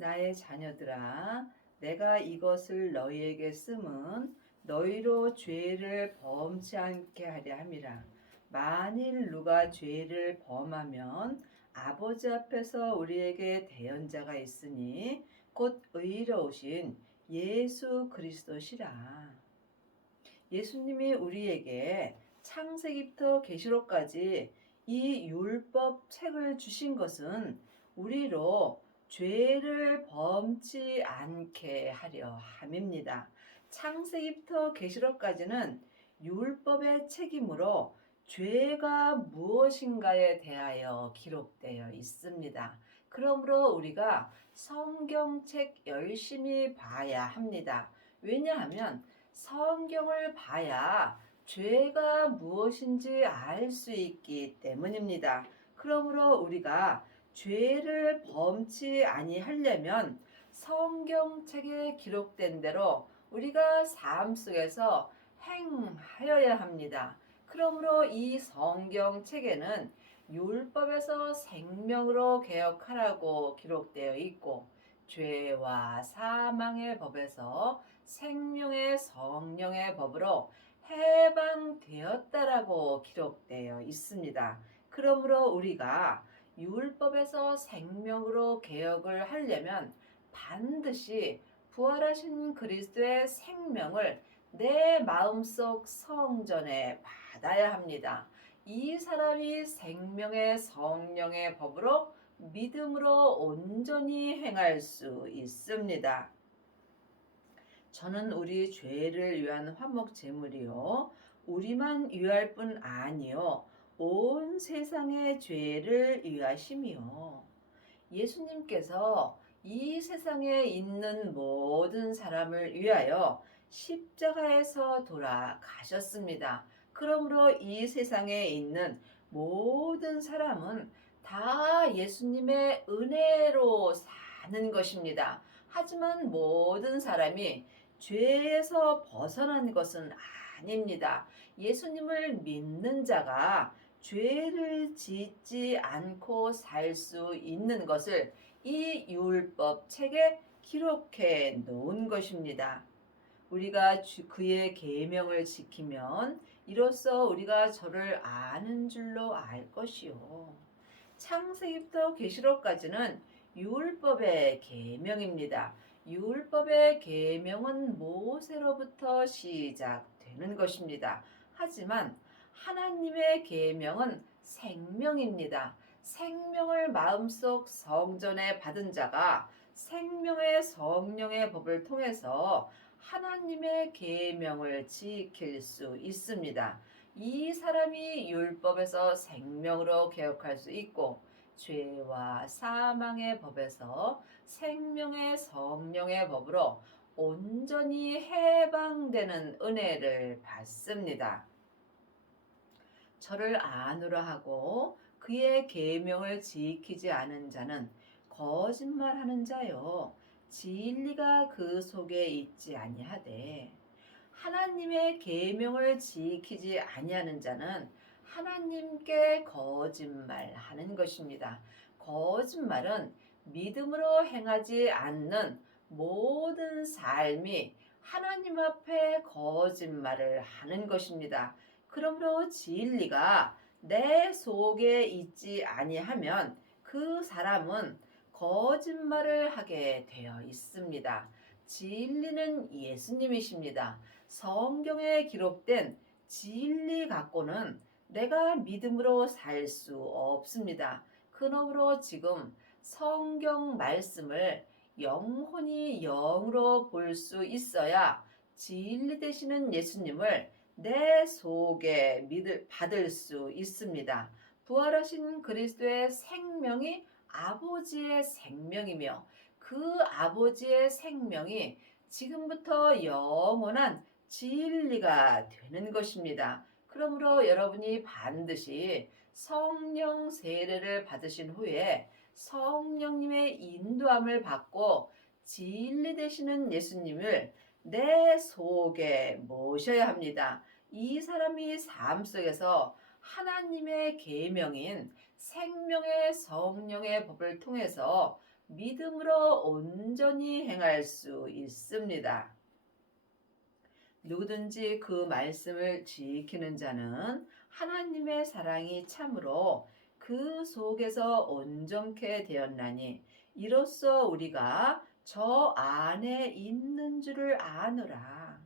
나의 자녀들아, 내가 이것을 너희에게 쓰면 너희로 죄를 범치 않게 하려 함이라. 만일 누가 죄를 범하면 아버지 앞에서 우리에게 대언자가 있으니 곧 의로우신 예수 그리스도시라. 예수님이 우리에게 창세기부터 계시록까지 이 율법 책을 주신 것은 우리로 죄를 범치 않게 하려 함입니다. 창세기부터 계시록까지는 율법의 책임으로 죄가 무엇인가에 대하여 기록되어 있습니다. 그러므로 우리가 성경책 열심히 봐야 합니다. 왜냐하면 성경을 봐야 죄가 무엇인지 알 수 있기 때문입니다. 그러므로 우리가 죄를 범치 아니하려면 성경책에 기록된 대로 우리가 삶 속에서 행하여야 합니다. 그러므로 이 성경책에는 율법에서 생명으로 개혁하라고 기록되어 있고 죄와 사망의 법에서 생명의 성령의 법으로 해방되었다라고 기록되어 있습니다. 그러므로 우리가 율법에서 생명으로 개혁을 하려면 반드시 부활하신 그리스도의 생명을 내 마음속 성전에 받아야 합니다. 이 사람이 생명의 성령의 법으로 믿음으로 온전히 행할 수 있습니다. 저는 우리 죄를 위한 화목 제물이요 우리만 위할 뿐 아니요 온 세상의 죄를 위하심이요. 예수님께서 이 세상에 있는 모든 사람을 위하여 십자가에서 돌아가셨습니다. 그러므로 이 세상에 있는 모든 사람은 다 예수님의 은혜로 사는 것입니다. 하지만 모든 사람이 죄에서 벗어난 것은 아닙니다. 예수님을 믿는 자가 죄를 짓지 않고 살 수 있는 것을 이 율법 책에 기록해 놓은 것입니다. 우리가 그의 계명을 지키면 이로써 우리가 저를 아는 줄로 알 것이요. 창세기부터 계시록까지는 율법의 계명입니다. 율법의 계명은 모세로부터 시작되는 것입니다. 하지만 하나님의 계명은 생명입니다. 생명을 마음속 성전에 받은 자가 생명의 성령의 법을 통해서 하나님의 계명을 지킬 수 있습니다. 이 사람이 율법에서 생명으로 개혁할 수 있고 죄와 사망의 법에서 생명의 성령의 법으로 온전히 해방되는 은혜를 받습니다. 저를 아노라 하고 그의 계명을 지키지 않은 자는 거짓말하는 자요 진리가 그 속에 있지 아니하되 하나님의 계명을 지키지 아니하는 자는 하나님께 거짓말하는 것입니다. 거짓말은 믿음으로 행하지 않는 모든 삶이 하나님 앞에 거짓말을 하는 것입니다. 그러므로 진리가 내 속에 있지 아니하면 그 사람은 거짓말을 하게 되어 있습니다. 진리는 예수님이십니다. 성경에 기록된 진리 갖고는 내가 믿음으로 살 수 없습니다. 그러므로 지금 성경 말씀을 영혼이 영으로 볼 수 있어야 진리 되시는 예수님을 내 속에 받을 수 있습니다. 부활하신 그리스도의 생명이 아버지의 생명이며 그 아버지의 생명이 지금부터 영원한 진리가 되는 것입니다. 그러므로 여러분이 반드시 성령 세례를 받으신 후에 성령님의 인도함을 받고 진리 되시는 예수님을 내 속에 모셔야 합니다. 이 사람이 삶 속에서 하나님의 계명인 생명의 성령의 법을 통해서 믿음으로 온전히 행할 수 있습니다. 누구든지 그 말씀을 지키는 자는 하나님의 사랑이 참으로 그 속에서 온전케 되었나니 이로써 우리가 저 안에 있는 줄을 아노라.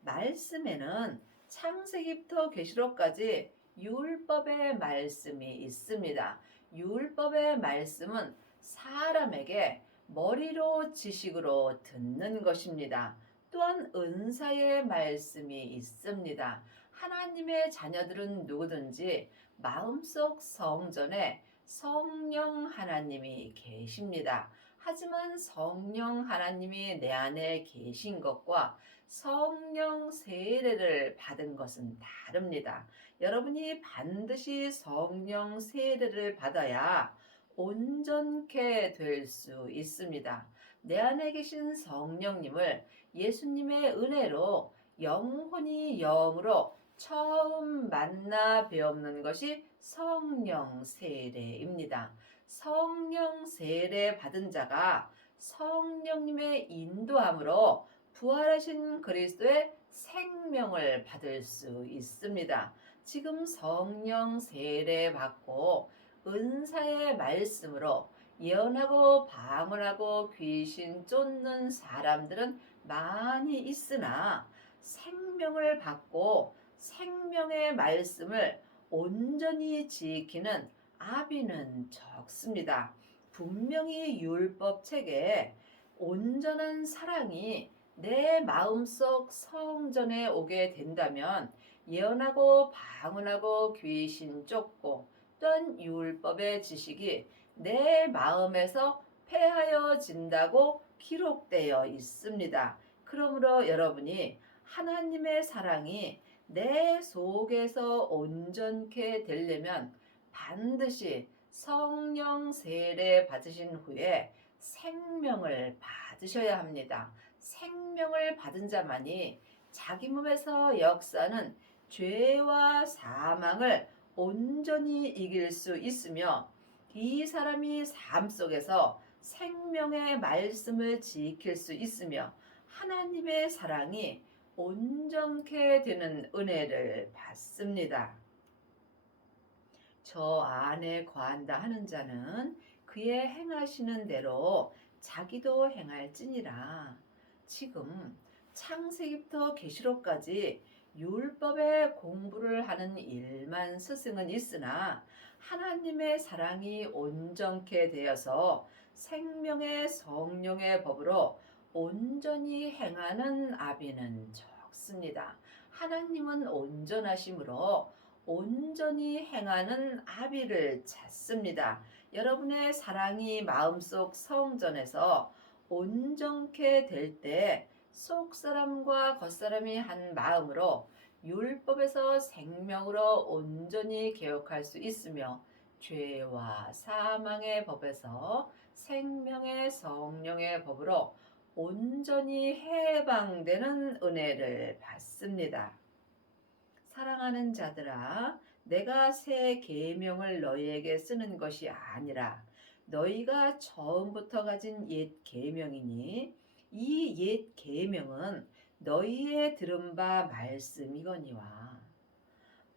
말씀에는 창세기부터 계시록까지 율법의 말씀이 있습니다. 율법의 말씀은 사람에게 머리로 지식으로 듣는 것입니다. 또한 은사의 말씀이 있습니다. 하나님의 자녀들은 누구든지 마음속 성전에 성령 하나님이 계십니다. 하지만 성령 하나님이 내 안에 계신 것과 성령 세례를 받은 것은 다릅니다. 여러분이 반드시 성령 세례를 받아야 온전케 될 수 있습니다. 내 안에 계신 성령님을 예수님의 은혜로 영혼이 영으로 처음 만나 배우는 것이 성령 세례입니다. 성령 세례 받은 자가 성령님의 인도함으로 부활하신 그리스도의 생명을 받을 수 있습니다. 지금 성령 세례 받고 은사의 말씀으로 예언하고 방언하고 귀신 쫓는 사람들은 많이 있으나 생명을 받고 생명의 말씀을 온전히 지키는 아비는 적습니다. 분명히 율법 책에 온전한 사랑이 내 마음속 성전에 오게 된다면 예언하고 방언하고 귀신 쫓고 또한 율법의 지식이 내 마음에서 패하여진다고 기록되어 있습니다. 그러므로 여러분이 하나님의 사랑이 내 속에서 온전케 되려면 반드시 성령 세례 받으신 후에 생명을 받으셔야 합니다. 생명을 받은 자만이 자기 몸에서 역사는 죄와 사망을 온전히 이길 수 있으며 이 사람이 삶 속에서 생명의 말씀을 지킬 수 있으며 하나님의 사랑이 온전케 되는 은혜를 받습니다. 저 안에 거한다 하는 자는 그의 행하시는 대로 자기도 행할지니라. 지금 창세기부터 계시록까지 율법의 공부를 하는 1만 스승은 있으나 하나님의 사랑이 온전케 되어서 생명의 성령의 법으로 온전히 행하는 아비는 적습니다. 하나님은 온전하심으로 온전히 행하는 아비를 찾습니다. 여러분의 사랑이 마음속 성전에서 온전케 될 때 속사람과 겉사람이 한 마음으로 율법에서 생명으로 온전히 개혁할 수 있으며 죄와 사망의 법에서 생명의 성령의 법으로 온전히 해방되는 은혜를 받습니다. 사랑하는 자들아, 내가 새 계명을 너희에게 쓰는 것이 아니라 너희가 처음부터 가진 옛 계명이니 이 옛 계명은 너희의 들은 바 말씀이거니와.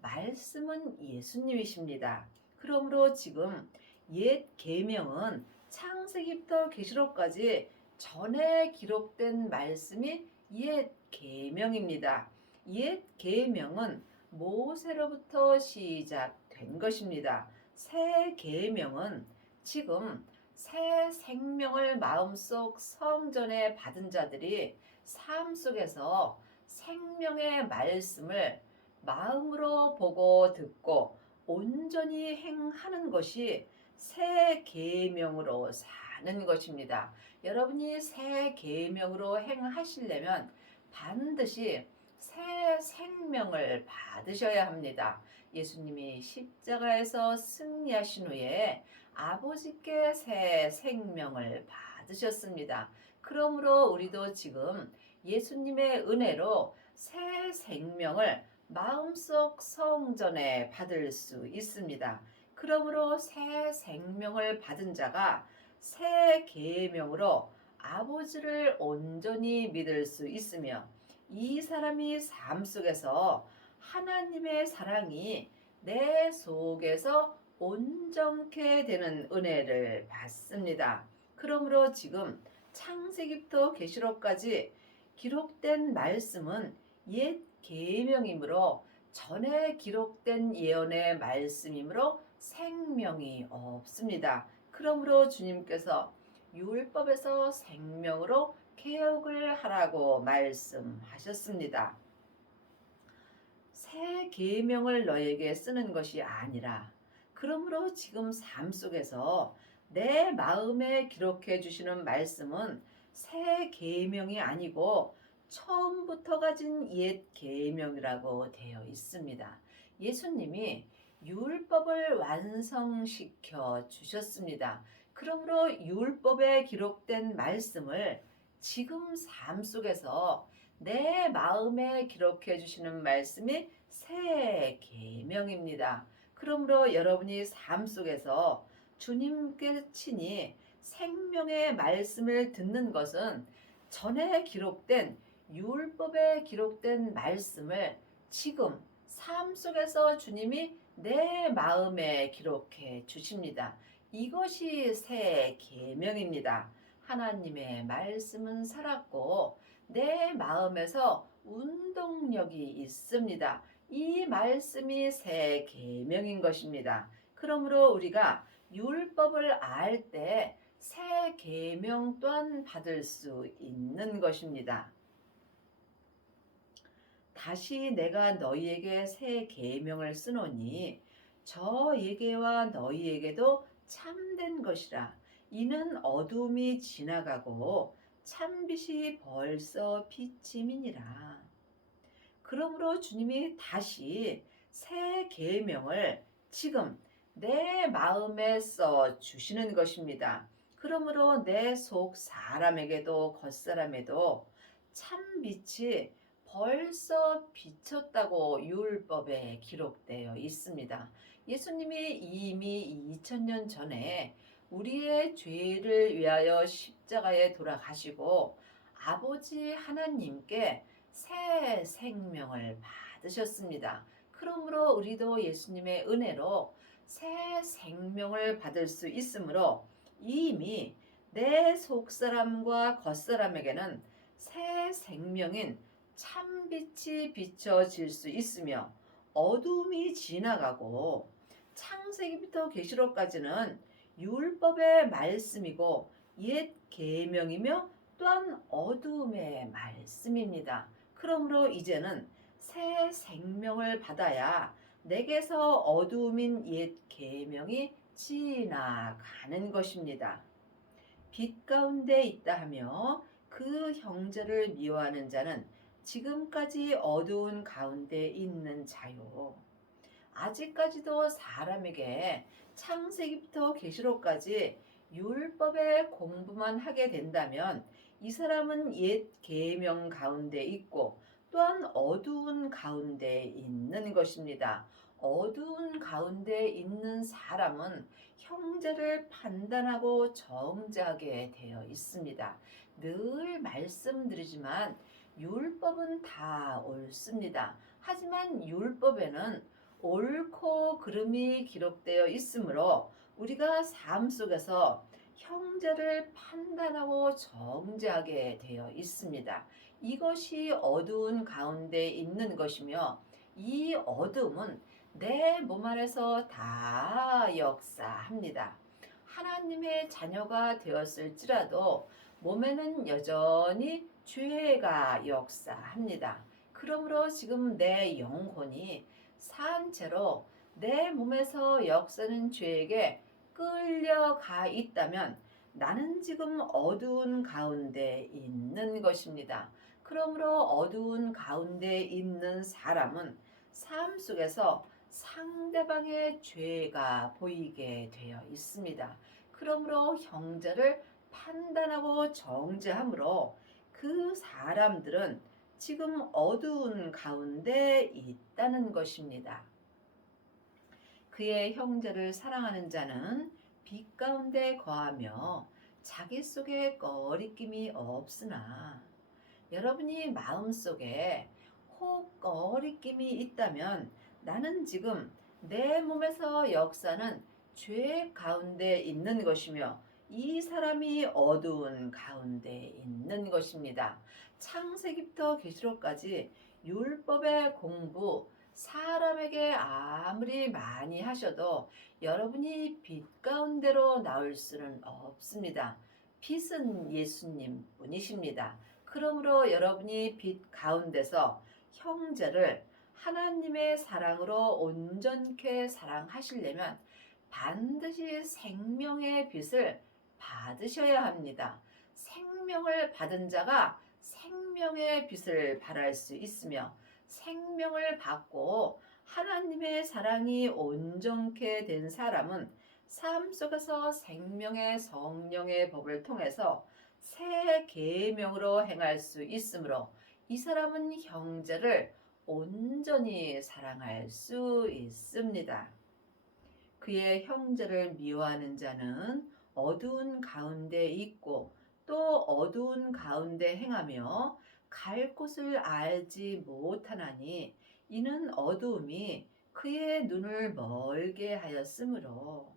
말씀은 예수님이십니다. 그러므로 지금 옛 계명은 창세기부터 계시록까지 전에 기록된 말씀이 옛 계명입니다. 옛 계명은 모세로부터 시작된 것입니다. 새 계명은 지금 새 생명을 마음속 성전에 받은 자들이 삶 속에서 생명의 말씀을 마음으로 보고 듣고 온전히 행하는 것이 새 계명으로 사는 것입니다. 여러분이 새 계명으로 행하시려면 반드시 새 생명을 받으셔야 합니다. 예수님이 십자가에서 승리하신 후에 아버지께 새 생명을 받으셨습니다. 그러므로 우리도 지금 예수님의 은혜로 새 생명을 마음속 성전에 받을 수 있습니다. 그러므로 새 생명을 받은 자가 새 계명으로 아버지를 온전히 믿을 수 있으며 이 사람이 삶 속에서 하나님의 사랑이 내 속에서 온전케 되는 은혜를 받습니다. 그러므로 지금 창세기부터 계시록까지 기록된 말씀은 옛 계명이므로 전에 기록된 예언의 말씀이므로 생명이 없습니다. 그러므로 주님께서 율법에서 생명으로 개혁을 하라고 말씀하셨습니다. 새 계명을 너에게 쓰는 것이 아니라 그러므로 지금 삶 속에서 내 마음에 기록해 주시는 말씀은 새 계명이 아니고 처음부터 가진 옛 계명이라고 되어 있습니다. 예수님이 율법을 완성시켜 주셨습니다. 그러므로 율법에 기록된 말씀을 지금 삶 속에서 내 마음에 기록해 주시는 말씀이 새 계명입니다. 그러므로 여러분이 삶 속에서 주님께 친히 생명의 말씀을 듣는 것은 전에 기록된 율법에 기록된 말씀을 지금 삶 속에서 주님이 내 마음에 기록해 주십니다. 이것이 새 계명입니다. 하나님의 말씀은 살았고 내 마음에서 운동력이 있습니다. 이 말씀이 새 계명인 것입니다. 그러므로 우리가 율법을 알 때 새 계명 또한 받을 수 있는 것입니다. 다시 내가 너희에게 새 계명을 쓰노니 저에게와 너희에게도 참된 것이라. 이는 어둠이 지나가고 참빛이 벌써 비침이니라. 그러므로 주님이 다시 새 계명을 지금 내 마음에 써 주시는 것입니다. 그러므로 내 속 사람에게도 겉사람에도 참빛이 벌써 비쳤다고 율법에 기록되어 있습니다. 예수님이 이미 2000년 전에 우리의 죄를 위하여 십자가에 돌아가시고 아버지 하나님께 새 생명을 받으셨습니다. 그러므로 우리도 예수님의 은혜로 새 생명을 받을 수 있으므로 이미 내 속사람과 겉사람에게는 새 생명인 참빛이 비춰질 수 있으며 어둠이 지나가고 창세기부터 계시록까지는 율법의 말씀이고 옛 계명이며 또한 어둠의 말씀입니다. 그러므로 이제는 새 생명을 받아야 내게서 어둠인 옛 계명이 지나가는 것입니다. 빛 가운데 있다 하며 그 형제를 미워하는 자는 지금까지 어두운 가운데 있는 자요. 아직까지도 사람에게 창세기부터 계시록까지 율법의 공부만 하게 된다면 이 사람은 옛 계명 가운데 있고 또한 어두운 가운데 있는 것입니다. 어두운 가운데 있는 사람은 형제를 판단하고 정죄하게 되어 있습니다. 늘 말씀드리지만 율법은 다 옳습니다. 하지만 율법에는 옳고 그름이 기록되어 있으므로 우리가 삶 속에서 형제를 판단하고 정죄하게 되어 있습니다. 이것이 어두운 가운데 있는 것이며 이 어둠은 내 몸 안에서 다 역사합니다. 하나님의 자녀가 되었을지라도 몸에는 여전히 죄가 역사합니다. 그러므로 지금 내 영혼이 산 채로 내 몸에서 역사는 죄에게 끌려가 있다면 나는 지금 어두운 가운데 있는 것입니다. 그러므로 어두운 가운데 있는 사람은 삶 속에서 상대방의 죄가 보이게 되어 있습니다. 그러므로 형제를 판단하고 정죄함으로 그 사람들은 지금 어두운 가운데 있다는 것입니다. 그의 형제를 사랑하는 자는 빛 가운데 거하며 자기 속에 꺼리낌이 없으나 여러분이 마음속에 혹 꺼리낌이 있다면 나는 지금 내 몸에서 역사는 죄 가운데 있는 것이며 이 사람이 어두운 가운데 있는 것입니다. 창세기부터 계시록까지 율법의 공부 사람에게 아무리 많이 하셔도 여러분이 빛 가운데로 나올 수는 없습니다. 빛은 예수님 뿐이십니다. 그러므로 여러분이 빛 가운데서 형제를 하나님의 사랑으로 온전케 사랑하시려면 반드시 생명의 빛을 받으셔야 합니다. 생명을 받은 자가 생명의 빛을 발할 수 있으며 생명을 받고 하나님의 사랑이 온전케 된 사람은 삶 속에서 생명의 성령의 법을 통해서 새 계명으로 행할 수 있으므로 이 사람은 형제를 온전히 사랑할 수 있습니다. 그의 형제를 미워하는 자는 어두운 가운데 있고 또 어두운 가운데 행하며 갈 곳을 알지 못하나니 이는 어두움이 그의 눈을 멀게 하였으므로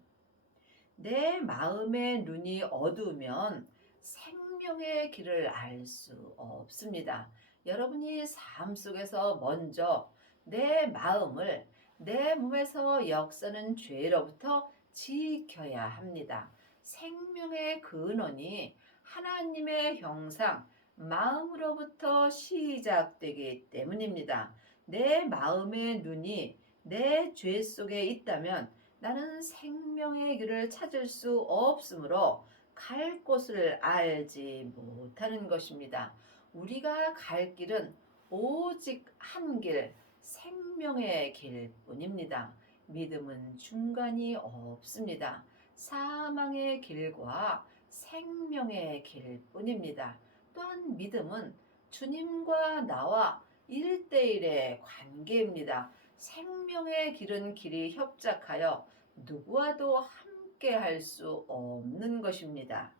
내 마음의 눈이 어두우면 생명의 길을 알 수 없습니다. 여러분이 삶 속에서 먼저 내 마음을 내 몸에서 역사는 죄로부터 지켜야 합니다. 생명의 근원이 하나님의 형상, 마음으로부터 시작되기 때문입니다. 내 마음의 눈이 내 죄 속에 있다면 나는 생명의 길을 찾을 수 없으므로 갈 곳을 알지 못하는 것입니다. 우리가 갈 길은 오직 한 길, 생명의 길뿐입니다. 믿음은 중간이 없습니다. 사망의 길과 생명의 길뿐입니다. 또한 믿음은 주님과 나와 1대1의 관계입니다. 생명의 길은 길이 협작하여 누구와도 함께 할 수 없는 것입니다.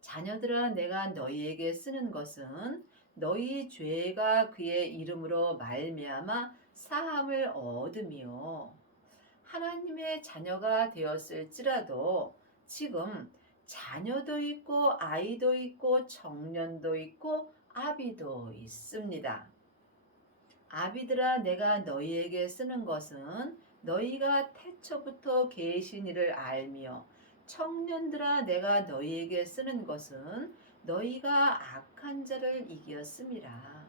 자녀들아 내가 너희에게 쓰는 것은 너희 죄가 그의 이름으로 말미암아 사함을 얻으며 하나님의 자녀가 되었을지라도 지금 자녀도 있고 아이도 있고 청년도 있고 아비도 있습니다. 아비들아 내가 너희에게 쓰는 것은 너희가 태초부터 계신 이를 알며 청년들아 내가 너희에게 쓰는 것은 너희가 악한 자를 이겼음이라.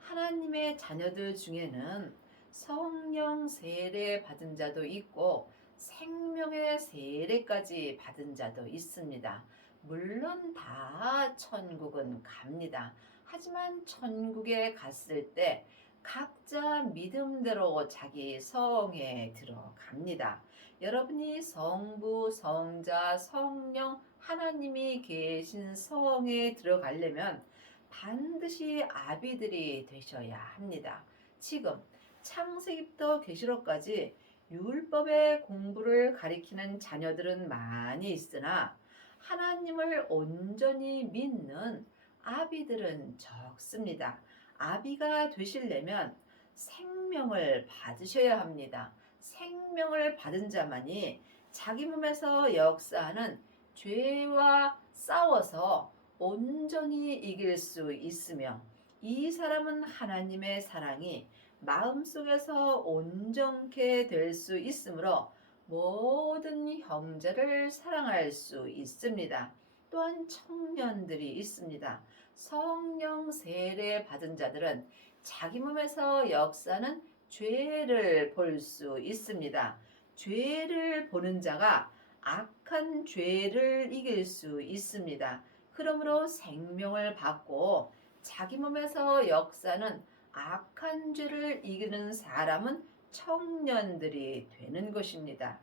하나님의 자녀들 중에는 성령 세례 받은 자도 있고 생명의 세례까지 받은 자도 있습니다. 물론 다 천국은 갑니다. 하지만 천국에 갔을 때 각자 믿음대로 자기 성에 들어갑니다. 여러분이 성부, 성자, 성령 하나님이 계신 성에 들어가려면 반드시 아비들이 되셔야 합니다. 지금 창세기부터 계시록까지 율법의 공부를 가리키는 자녀들은 많이 있으나 하나님을 온전히 믿는 아비들은 적습니다. 아비가 되시려면 생명을 받으셔야 합니다. 생명을 받은 자만이 자기 몸에서 역사하는 죄와 싸워서 온전히 이길 수 있으며 이 사람은 하나님의 사랑이 마음속에서 온전케 될 수 있으므로 모든 형제를 사랑할 수 있습니다. 또한 청년들이 있습니다. 성령 세례 받은 자들은 자기 몸에서 역사는 죄를 볼 수 있습니다. 죄를 보는 자가 악한 죄를 이길 수 있습니다. 그러므로 생명을 받고 자기 몸에서 역사는 악한 죄를 이기는 사람은 청년들이 되는 것입니다.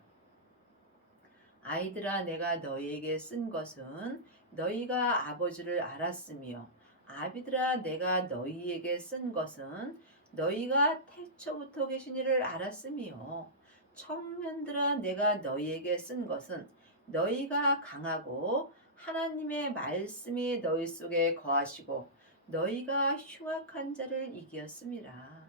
아이들아 내가 너희에게 쓴 것은 너희가 아버지를 알았으며 아비들아 내가 너희에게 쓴 것은 너희가 태초부터 계신 이를 알았으며 청년들아 내가 너희에게 쓴 것은 너희가 강하고 하나님의 말씀이 너희 속에 거하시고 너희가 흉악한 자를 이겼음이라.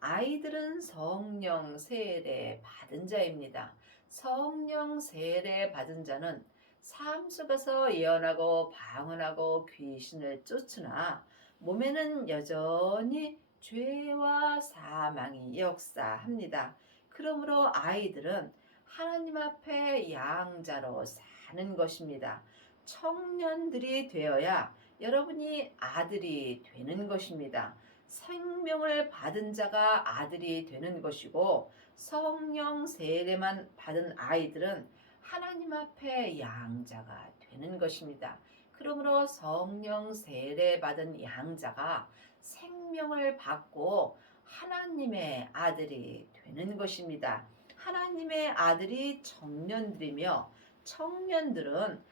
아이들은 성령 세례 받은 자입니다. 성령 세례 받은 자는 삶 속에서 예언하고 방언하고 귀신을 쫓으나 몸에는 여전히 죄와 사망이 역사합니다. 그러므로 아이들은 하나님 앞에 양자로 사는 것입니다. 청년들이 되어야 여러분이 아들이 되는 것입니다. 생명을 받은 자가 아들이 되는 것이고 성령 세례만 받은 아이들은 하나님 앞에 양자가 되는 것입니다. 그러므로 성령 세례 받은 양자가 생명을 받고 하나님의 아들이 되는 것입니다. 하나님의 아들이 청년들이며 청년들은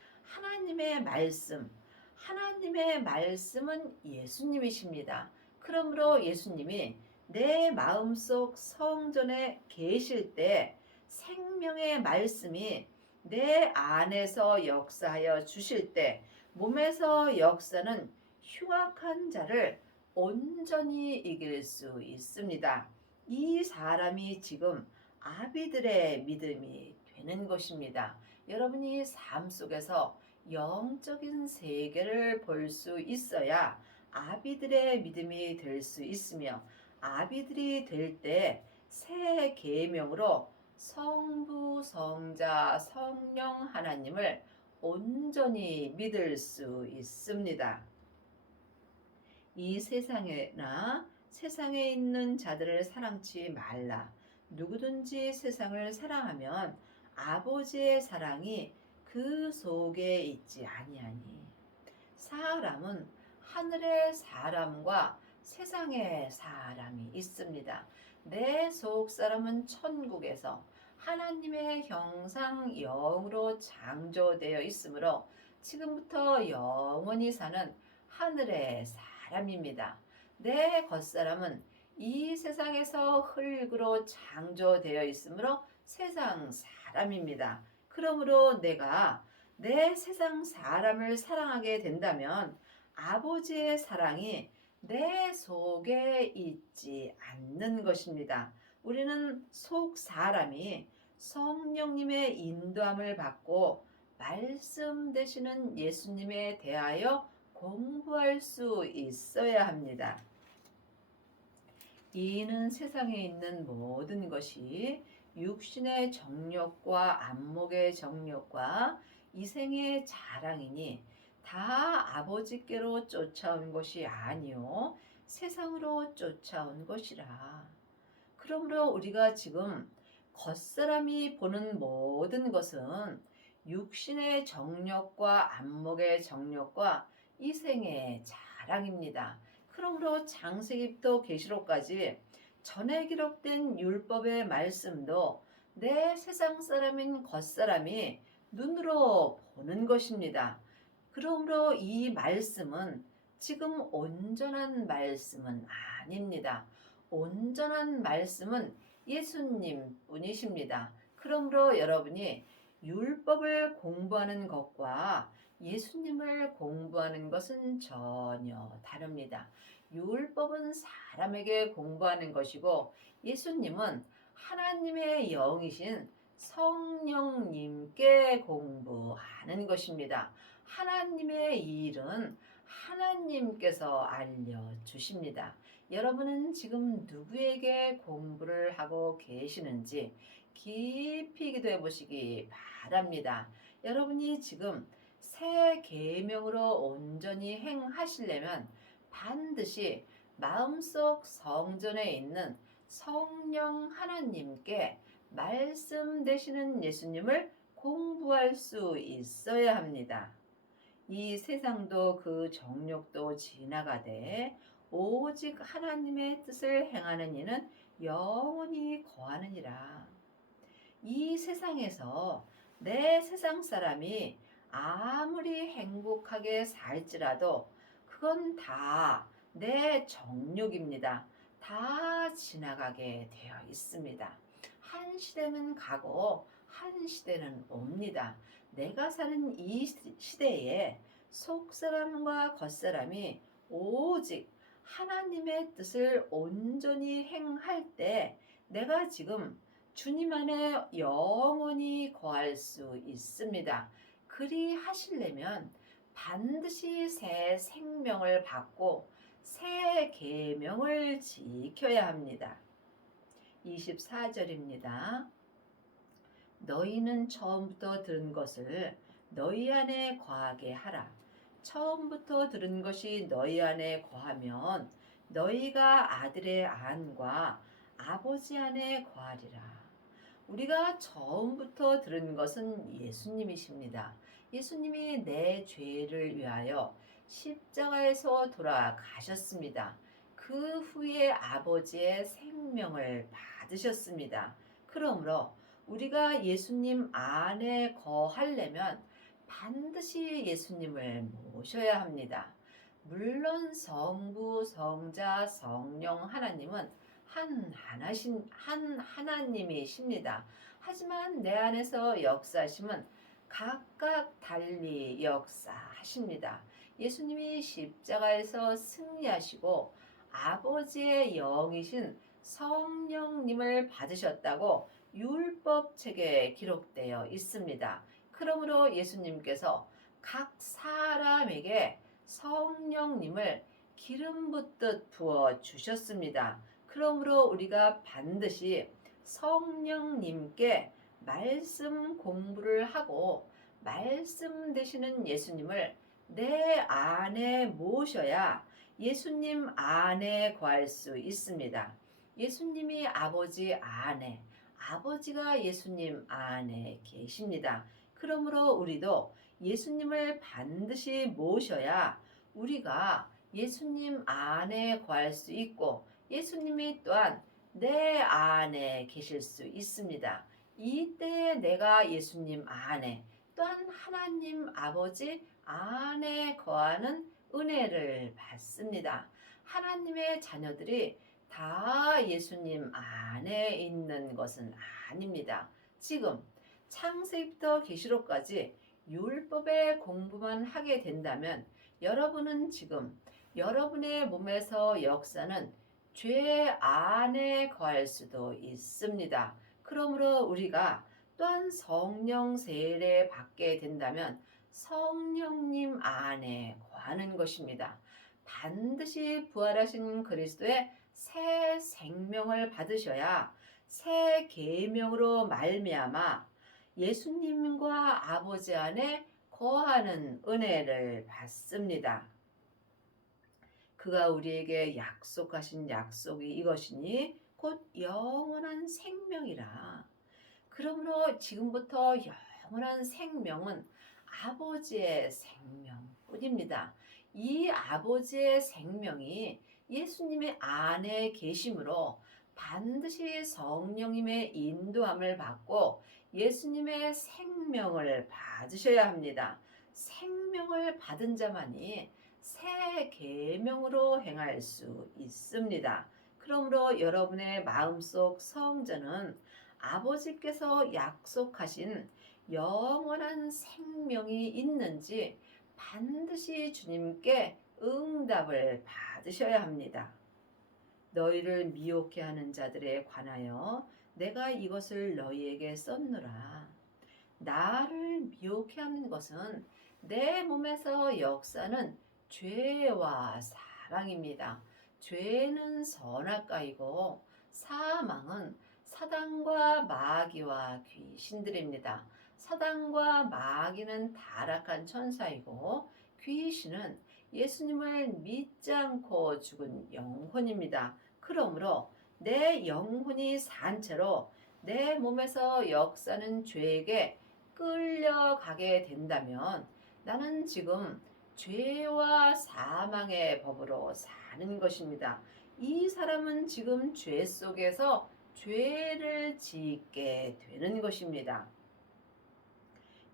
하나님의 말씀은 예수님이십니다. 그러므로 예수님이 내 마음속 성전에 계실 때 생명의 말씀이 내 안에서 역사하여 주실 때 몸에서 역사는 흉악한 자를 온전히 이길 수 있습니다. 이 사람이 지금 아비들의 믿음이 되는 것입니다. 여러분이 삶 속에서 영적인 세계를 볼 수 있어야 아비들의 믿음이 될 수 있으며 아비들이 될 때 새 계명으로 성부, 성자, 성령 하나님을 온전히 믿을 수 있습니다. 이 세상에 있는 자들을 사랑치 말라. 누구든지 세상을 사랑하면 아버지의 사랑이 그 속에 있지 아니하니. 사람은 하늘의 사람과 세상의 사람이 있습니다. 내 속 사람은 천국에서 하나님의 형상 영으로 창조되어 있으므로 지금부터 영원히 사는 하늘의 사람입니다. 내 겉사람은 이 세상에서 흙으로 창조되어 있으므로 세상 사람입니다. 그러므로 내가 내 세상 사람을 사랑하게 된다면 아버지의 사랑이 내 속에 있지 않는 것입니다. 우리는 속 사람이 성령님의 인도함을 받고 말씀 되시는 예수님에 대하여 공부할 수 있어야 합니다. 이는 세상에 있는 모든 것이 육신의 정욕과 안목의 정욕과 이생의 자랑이니 다 아버지께로 쫓아온 것이 아니요 세상으로 쫓아온 것이라. 그러므로 우리가 지금 겉사람이 보는 모든 것은 육신의 정욕과 안목의 정욕과 이생의 자랑입니다. 그러므로 창세기부터 계시록까지 전에 기록된 율법의 말씀도 내 세상 사람인 겉사람이 눈으로 보는 것입니다. 그러므로 이 말씀은 지금 온전한 말씀은 아닙니다. 온전한 말씀은 예수님 뿐이십니다. 그러므로 여러분이 율법을 공부하는 것과 예수님을 공부하는 것은 전혀 다릅니다. 율법은 사람에게 공부하는 것이고 예수님은 하나님의 영이신 성령님께 공부하는 것입니다. 하나님의 일은 하나님께서 알려주십니다. 여러분은 지금 누구에게 공부를 하고 계시는지 깊이 기도해 보시기 바랍니다. 여러분이 지금 새 계명으로 온전히 행하시려면 반드시 마음속 성전에 있는 성령 하나님께 말씀 되시는 예수님을 공부할 수 있어야 합니다. 이 세상도 그 정욕도 지나가되 오직 하나님의 뜻을 행하는 이는 영원히 거하느니라. 이 세상에서 내 세상 사람이 아무리 행복하게 살지라도 그건 다 내 정욕입니다. 다 지나가게 되어 있습니다. 한 시대는 가고 한 시대는 옵니다. 내가 사는 이 시대에 속사람과 겉사람이 오직 하나님의 뜻을 온전히 행할 때 내가 지금 주님 안에 영원히 거할 수 있습니다. 그리 하시려면 반드시 새 생명을 받고 새 계명을 지켜야 합니다. 24절입니다. 너희는 처음부터 들은 것을 너희 안에 거하게 하라. 처음부터 들은 것이 너희 안에 거하면 너희가 아들의 안과 아버지 안에 거하리라. 우리가 처음부터 들은 것은 예수님이십니다. 예수님이 내 죄를 위하여 십자가에서 돌아가셨습니다. 그 후에 아버지의 생명을 받으셨습니다. 그러므로 우리가 예수님 안에 거하려면 반드시 예수님을 모셔야 합니다. 물론 성부, 성자, 성령 하나님은 한 하나님이십니다. 하지만 내 안에서 역사하심은 각각 달리 역사하십니다. 예수님이 십자가에서 승리하시고 아버지의 영이신 성령님을 받으셨다고 율법책에 기록되어 있습니다. 그러므로 예수님께서 각 사람에게 성령님을 기름 붓듯 부어 주셨습니다. 그러므로 우리가 반드시 성령님께 말씀 공부를 하고 말씀 되시는 예수님을 내 안에 모셔야 예수님 안에 거할 수 있습니다. 예수님이 아버지 안에, 아버지가 예수님 안에 계십니다. 그러므로 우리도 예수님을 반드시 모셔야 우리가 예수님 안에 거할 수 있고 예수님이 또한 내 안에 계실 수 있습니다. 이때 내가 예수님 안에 또한 하나님 아버지 안에 거하는 은혜를 받습니다. 하나님의 자녀들이 다 예수님 안에 있는 것은 아닙니다. 지금 창세기부터 계시록까지 율법의 공부만 하게 된다면 여러분은 지금 여러분의 몸에서 역사는 죄 안에 거할 수도 있습니다. 그러므로 우리가 또한 성령 세례 받게 된다면 성령님 안에 거하는 것입니다. 반드시 부활하신 그리스도의 새 생명을 받으셔야 새 계명으로 말미암아 예수님과 아버지 안에 거하는 은혜를 받습니다. 그가 우리에게 약속하신 약속이 이것이니 곧 영원한 생명이라. 그러므로 지금부터 영원한 생명은 아버지의 생명뿐입니다. 이 아버지의 생명이 예수님의 안에 계심으로 반드시 성령님의 인도함을 받고 예수님의 생명을 받으셔야 합니다. 생명을 받은 자만이 새 계명으로 행할 수 있습니다. 그러므로 여러분의 마음속 성전은 아버지께서 약속하신 영원한 생명이 있는지 반드시 주님께 응답을 받으셔야 합니다. 너희를 미혹해 하는 자들에 관하여 내가 이것을 너희에게 썼노라. 나를 미혹해 하는 것은 내 몸에서 역사는 죄와 사망입니다. 죄는 선악과이고 사망은 사단과 마귀와 귀신들입니다. 사단과 마귀는 타락한 천사이고 귀신은 예수님을 믿지 않고 죽은 영혼입니다. 그러므로 내 영혼이 산 채로 내 몸에서 역사는 죄에게 끌려가게 된다면 나는 지금 죄와 사망의 법으로 사는 것입니다. 이 사람은 지금 죄 속에서 죄를 짓게 되는 것입니다.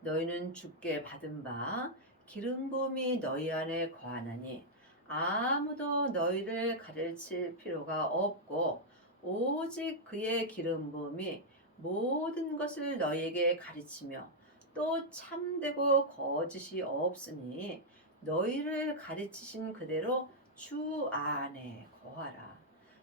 너희는 주께 받은 바 기름 부음이 너희 안에 거하나니 아무도 너희를 가르칠 필요가 없고 오직 그의 기름 부음이 모든 것을 너희에게 가르치며 또 참되고 거짓이 없으니 너희를 가르치신 그대로 주 안에 거하라.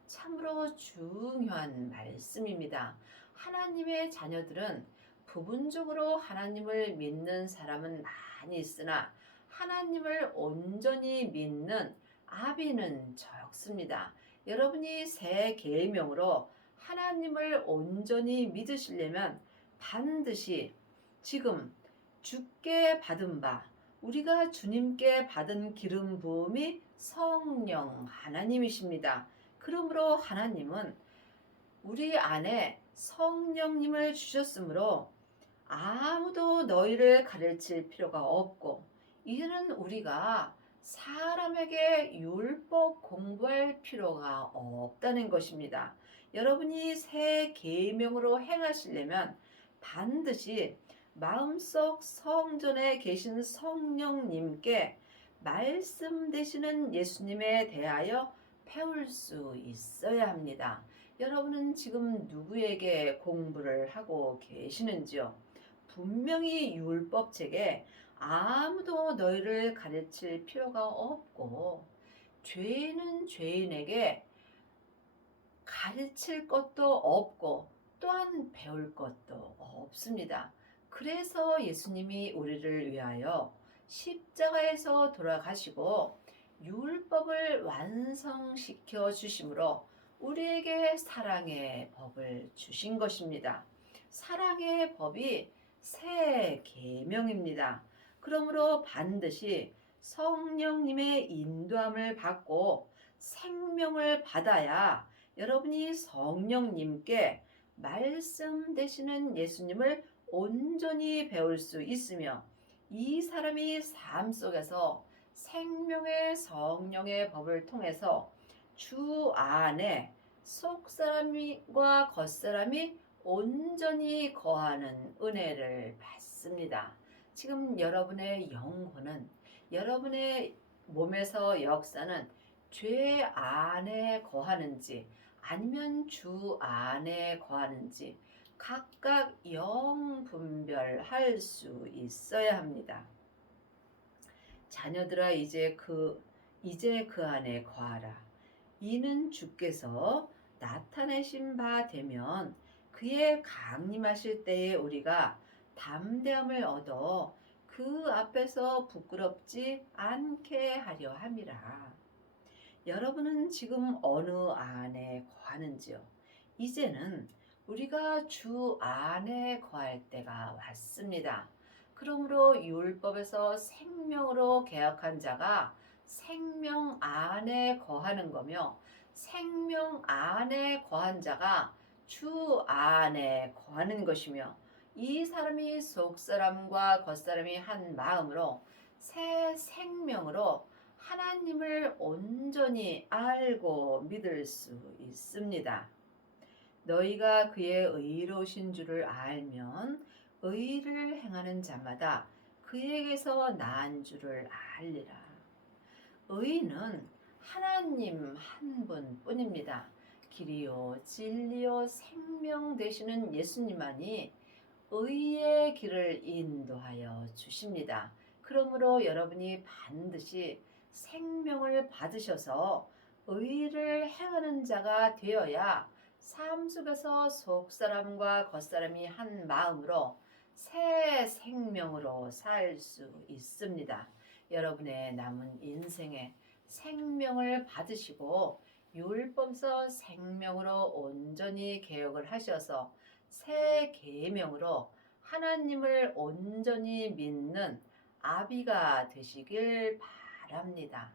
참으로 중요한 말씀입니다. 하나님의 자녀들은 부분적으로 하나님을 믿는 사람은 많이 있으나 하나님을 온전히 믿는 아비는 적습니다. 여러분이 새 계명으로 하나님을 온전히 믿으시려면 반드시 지금 주께 받은 바, 우리가 주님께 받은 기름 부음이 성령 하나님이십니다. 그러므로 하나님은 우리 안에 성령님을 주셨으므로 아무도 너희를 가르칠 필요가 없고, 이제는 우리가 사람에게 율법 공부할 필요가 없다는 것입니다. 여러분이 새 계명으로 행하시려면 반드시 마음속 성전에 계신 성령님께 말씀 되시는 예수님에 대하여 배울 수 있어야 합니다. 여러분은 지금 누구에게 공부를 하고 계시는지요? 분명히 율법책에 아무도 너희를 가르칠 필요가 없고, 죄인은 죄인에게 가르칠 것도 없고 또한 배울 것도 없습니다. 그래서 예수님이 우리를 위하여 십자가에서 돌아가시고 율법을 완성시켜 주심으로 우리에게 사랑의 법을 주신 것입니다. 사랑의 법이 새 계명입니다. 그러므로 반드시 성령님의 인도함을 받고 생명을 받아야 여러분이 성령님께 말씀 되시는 예수님을 온전히 배울 수 있으며, 이 사람이 삶 속에서 생명의 성령의 법을 통해서 주 안에 속사람과 겉사람이 온전히 거하는 은혜를 받습니다. 지금 여러분의 영혼은, 여러분의 몸에서 역사는 죄 안에 거하는지 아니면 주 안에 거하는지 각각 영 분별할 수 있어야 합니다. 자녀들아, 이제 그 안에 거하라. 이는 주께서 나타내신 바 되면 그의 강림하실 때에 우리가 담대함을 얻어 그 앞에서 부끄럽지 않게 하려 함이라. 여러분은 지금 어느 안에 거하는지요? 이제는 우리가 주 안에 거할 때가 왔습니다. 그러므로 율법에서 생명으로 계약한 자가 생명 안에 거하는 거며, 생명 안에 거한 자가 주 안에 거하는 것이며, 이 사람이 속사람과 겉사람이 한 마음으로 새 생명으로 하나님을 온전히 알고 믿을 수 있습니다. 너희가 그의 의로우신 줄을 알면 의를 행하는 자마다 그에게서 난 줄을 알리라. 의는 하나님 한 분뿐입니다. 길이요 진리요 생명 되시는 예수님만이 의의 길을 인도하여 주십니다. 그러므로 여러분이 반드시 생명을 받으셔서 의를 행하는 자가 되어야 삶 속에서 속사람과 겉사람이 한 마음으로 새 생명으로 살 수 있습니다. 여러분의 남은 인생에 생명을 받으시고 율법서 생명으로 온전히 개혁을 하셔서 새 계명으로 하나님을 온전히 믿는 아비가 되시길 바랍니다.